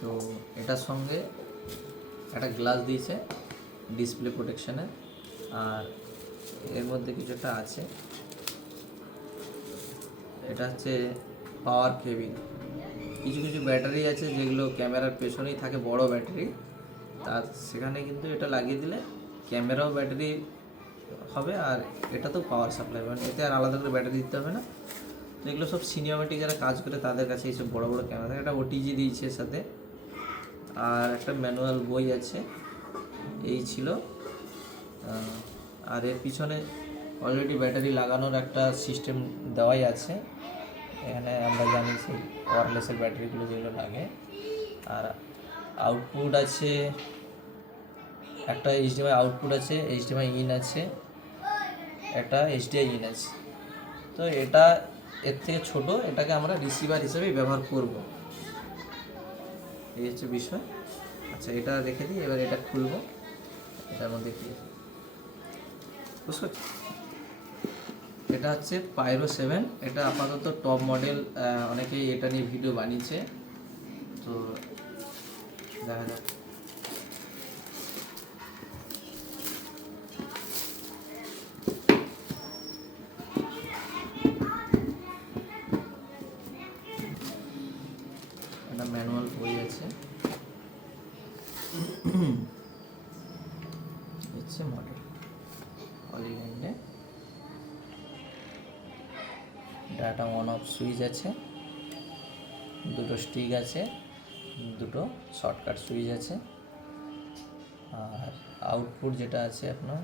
তো এটার সঙ্গে একটা গ্লাস দিয়েছে ডিসপ্লে প্রোটেকশানের, আর এর মধ্যে কিছুটা আছে, এটা হচ্ছে পাওয়ার কেবিল। কিছু কিছু ব্যাটারি আছে যেগুলো ক্যামেরার পেছনেই থাকে, বড় ব্যাটারি, তার সেখানে কিন্তু এটা লাগিয়ে দিলে ক্যামেরাও ব্যাটারি হবে আর এটা তো পাওয়ার সাপ্লাই, মানে এতে আর আলাদা করে ব্যাটারি দিতে হবে না। তো এগুলো সব সিনেমাটিক যারা কাজ করে তাদের কাছে এইসব বড় বড় ক্যামেরা থাকে। একটা ওটিজি দিয়েছে এর সাথে, আর একটা ম্যানুয়াল বই আছে, এই ছিল। আর এর পিছনে অলরেডি ব্যাটারি লাগানোর একটা সিস্টেম দেওয়াই আছে। এখানে আমরা জানি সেই ওয়্যারলেসের ব্যাটারিগুলো যেগুলো লাগে। আর আউটপুট আছে, একটা এইচডিএমআই আউটপুট আছে, এইচডিএমআই ইন আছে, একটা এইচডিআই ইন আছে। তো এটা এর থেকে ছোট, এটাকে আমরা রিসিভার হিসেবেই ব্যবহার করব, এই হচ্ছে বিষয়। আচ্ছা, এটা রেখে দিই, এবার এটা খুলবো। এটার মধ্যে কি বুঝতে, এটা হচ্ছে পাইরো 7। এটা আপাতত টপ মডেল, অনেকেই এটা নিয়ে ভিডিও বানিয়েছে, তো দেখা যাক। একটা ম্যানুয়াল বই আছে, হচ্ছে মডেল অনলাইনে। ডাটা অন অফ সুইচ আছে, দুটো স্টিক আছে, দুটো শর্টকাট সুইচ আছে। আর আউটপুট যেটা আছে আপনার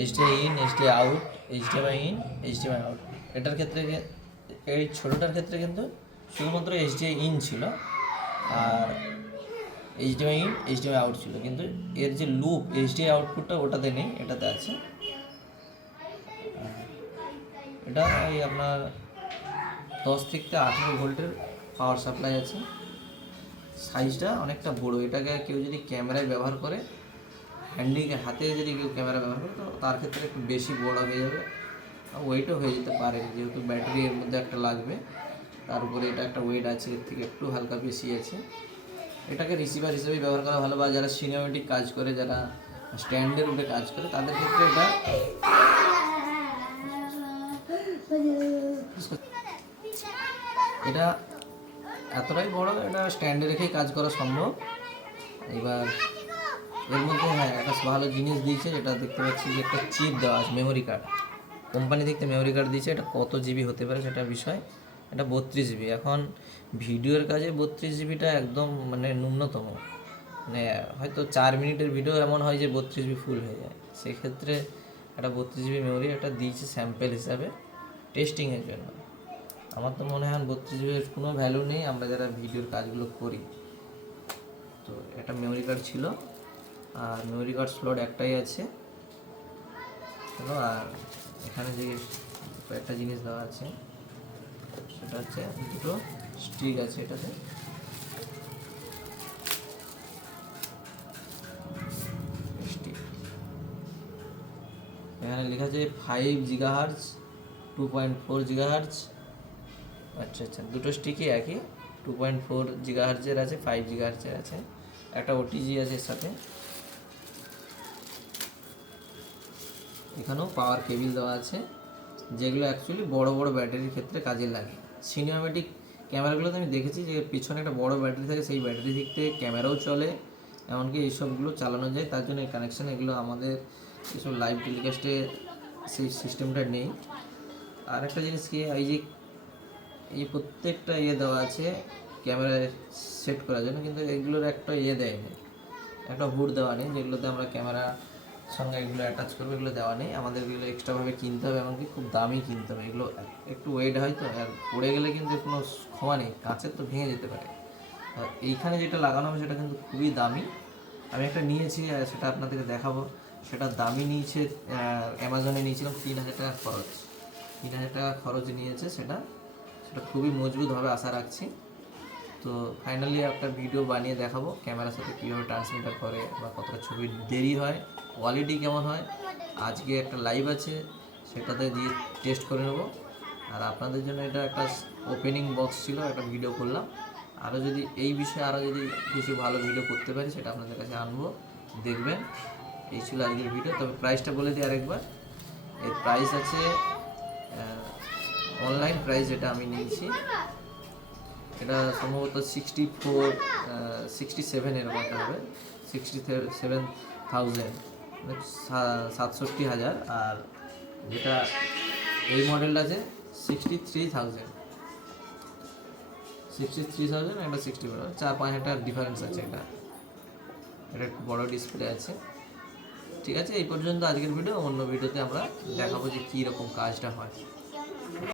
HDI in, HDI out, HDMI in, HDMI out. এটার ক্ষেত্রে, এই ছোটোটার ক্ষেত্রে কিন্তু শুধুমাত্র এইচডিআই ইন ছিল, আর এইচডিএমআই ইন, এইচডিএমআই আউট ছিল, কিন্তু এর যে লুপ এইচডিআই আউটপুটটা ওটাতে নেই, এটাতে আছে। এটা এই আপনার 10 থেকে 18 ভোল্টের পাওয়ার সাপ্লাই আছে। সাইজটা অনেকটা বড়, এটাকে কেউ যদি ক্যামেরায় ব্যবহার করে, হ্যান্ডিকে হাতে যদি কেউ ক্যামেরা ব্যবহার করে, তো তার ক্ষেত্রে একটু বেশি বড় হয়ে যাবে, ওয়েটও হয়ে যেতে পারে, যেহেতু ব্যাটারি এর মধ্যে একটা লাগবে, তার উপরে এটা একটা ওয়েট আছে, এর থেকে একটু হালকা বেশি আছে। এটাকে রিসিভার হিসেবেই ব্যবহার করা ভালো, বা যারা সিনেমেটিক কাজ করে, যারা স্ট্যান্ডের উপরে কাজ করে, তাদের ক্ষেত্রে এটা এতটাই বড়, এটা স্ট্যান্ডে রেখেই কাজ করা সম্ভব। এবার এর মধ্যে হ্যাঁ একটা ভালো জিনিস দিয়েছে, যেটা দেখতে পাচ্ছি যে একটা চিপ দেওয়া আছে, মেমোরি কার্ড। কোম্পানি থেকে মেমোরি কার্ড দিয়েছে, এটা কত জিবি হতে পারে সেটা বিষয়। এটা 32 জিবি। এখন ভিডিওর কাজে 32 জিবিটা একদম মানে ন্যূনতম, মানে হয়তো 4 মিনিটের ভিডিও এমন হয় যে 32 জিবি ফুল হয়ে যায়। সেক্ষেত্রে একটা 32 জিবি মেমোরি একটা দিয়েছে স্যাম্পেল হিসাবে, টেস্টিংয়ের জন্য। আমার তো মনে হয় 32 জিবির কোনো ভ্যালু নেই আমরা যারা ভিডিওর কাজগুলো করি। তো একটা মেমোরি কার্ড ছিল, আর মেমোরি কার্ড স্লট একটাই আছে। আর এখানে যে একটা জিনিস দেওয়া আছে সেটা হচ্ছে দুটো স্টিক আছে এটাতে। স্টিক এখানে লেখা আছে 5 GHz, 2.4 GHz। আচ্ছা আচ্ছা, দুটো স্টিকই একই, 2.4 GHz এর আছে, 5 GHz এর আছে। একটা ওটিজি আছে এর সাথে। এখানেও পাওয়ার কেবিল দেওয়া আছে, যেগুলো অ্যাকচুয়ালি বড় বড় ব্যাটারির ক্ষেত্রে কাজে লাগে। সিনেমেটিক ক্যামেরাগুলোতে আমি দেখেছি যে পিছনে একটা বড় ব্যাটারি থাকে, সেই ব্যাটারি দিক থেকে ক্যামেরাও চলে, এমনকি এইসবগুলো চালানো যায়। তার জন্য এই কানেকশান, এগুলো আমাদের এইসব লাইভ টেলিকাস্টে সেই সিস্টেমটা নেই। আর একটা জিনিস কি, এই প্রত্যেকটা দেওয়া আছে ক্যামেরায় সেট করার জন্য, কিন্তু এগুলোর একটা দেয়নি, একটা হুড দেওয়া নেই, যেগুলোতে আমরা ক্যামেরা সঙ্গে এগুলো অ্যাটাচ করবো, এগুলো দেওয়া নেই। আমাদের এগুলো এক্সট্রাভাবে কিনতে হবে, এমনকি খুব দামি কিনতে হবে। এগুলো একটু ওয়েট হয় তো, আর পড়ে গেলে কিন্তু কোনো ক্ষমা নেই, কাঁচের তো ভেঙে যেতে পারে। আর এইখানে যেটা লাগানো হবে সেটা কিন্তু খুবই দামি। আমি একটা নিয়েছি, সেটা আপনাদেরকে দেখাবো। সেটা দামি নিয়েছে, অ্যামাজনে নিয়েছিলাম 3000 টাকা খরচ। 3000 টাকা খরচ নিয়েছে সেটা খুবই মজবুত হবে আশা রাখছি। তো ফাইনালি একটা ভিডিও বানিয়ে দেখাবো ক্যামেরার সাথে কীভাবে ট্রান্সমিটার করে, বা কতটা ছবি দেরি হয়, কোয়ালিটি কেমন হয়। আজকে একটা লাইভ আছে, সেটাতে দিয়ে টেস্ট করে নেবো। আর আপনাদের জন্য এটা একটা ওপেনিং বক্স ছিল, একটা ভিডিও করলাম। আরও যদি এই বিষয়ে আরও যদি কিছু ভালো ভিডিও করতে পারি সেটা আপনাদের কাছে আনবো, দেখবেন। এই ছিল আজকের ভিডিও। তবে প্রাইসটা বলে দিই আরেকবার। এর প্রাইস আছে অনলাইন প্রাইস যেটা আমি নিয়েছি, এটা সম্ভবত 67 এরকম একটা হবে, 67,000, 67,000। আর যেটা এই মডেলটা আছে 63,000, একটা 60, 4-5 হাজার ডিফারেন্স আছে। এটা একটু বড় ডিসপ্লে আছে। ঠিক আছে, এই পর্যন্ত আজকের ভিডিও। অন্য ভিডিওতে আমরা দেখাবো যে কীরকম কাজটা হয়।